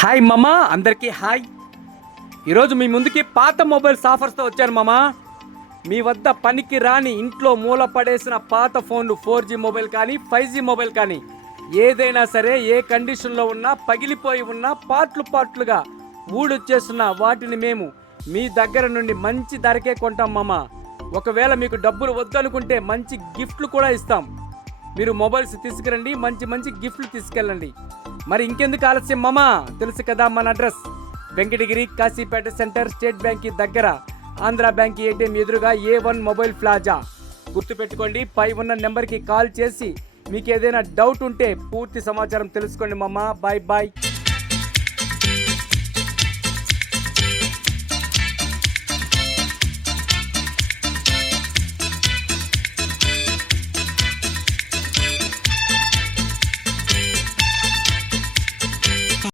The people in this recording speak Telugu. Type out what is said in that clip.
హాయ్ మామా, అందరికీ హాయ్. ఈరోజు మీ ముందుకి పాత మొబైల్స్ ఆఫర్స్తో వచ్చాను మామా. మీ వద్ద పనికి రాని ఇంట్లో మూల పడేసిన పాత ఫోన్లు 4G మొబైల్ కానీ 5G మొబైల్ కానీ ఏదైనా సరే, ఏ కండిషన్లో ఉన్నా, పగిలిపోయి ఉన్నా, పార్ట్లుగా ఊడొచ్చేస్తున్న వాటిని మేము మీ దగ్గర నుండి మంచి ధరకే కొంటాం మామా. ఒకవేళ మీకు డబ్బులు వద్దనుకుంటే మంచి గిఫ్ట్లు కూడా ఇస్తాం. మీరు మొబైల్స్ తీసుకురండి, మంచి గిఫ్ట్లు తీసుకెళ్ళండి. మరి ఇంకెందుకు ఆలస్యం మామా? తెలుసు కదా మన address Venkatagiri Kasipet centre, state bank దగ్గర, ఆంధ్ర బ్యాంక్ ఏటీఎం ఎదురుగా A1 మొబైల్ ప్లాజా. గుర్తుపెట్టుకోండి, పై ఉన్న నెంబర్కి కాల్ చేసి మీకు ఏదైనా డౌట్ ఉంటే పూర్తి సమాచారం తెలుసుకోండి మామా. Bye bye.